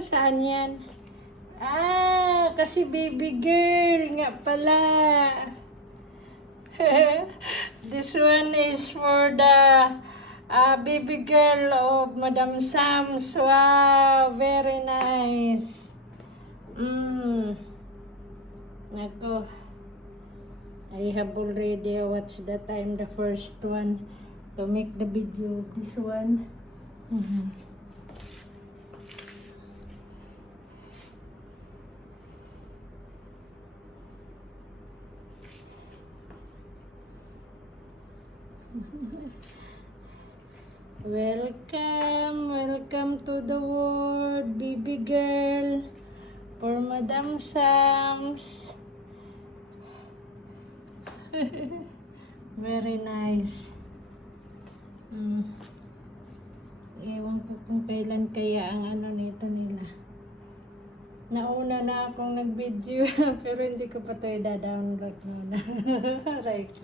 Saan yan? Kasi baby girl nga pala. This one is for the baby girl of Madam Sams. Wow, very nice. Nako. I have already watched the time, the first one, to make the video. This one. Welcome to the world, baby girl, for Madam Sams. Very nice. Ewan ko kung kailan kaya ang ano nito nila. Nauna na akong nag-video pero hindi ko pa ito i-download muna. Right.